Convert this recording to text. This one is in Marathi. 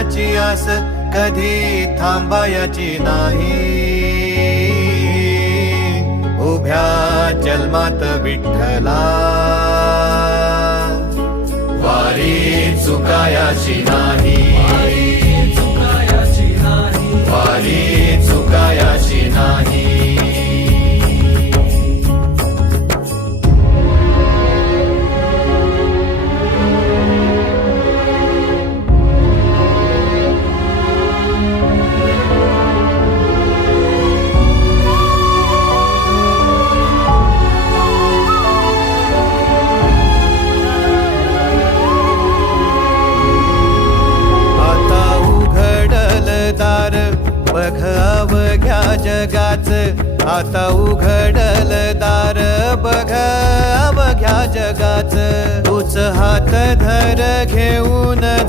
देवाची आस कधी थांबायची नाही. उभ्या जन्मात विठ्ठला वारी चुकायाची नाही. वारी चुकायाची नाही. बघ अवघ्या जगाच, आता उघडल दार बघ अवघ्या जगाच. तूच हात धर घेऊन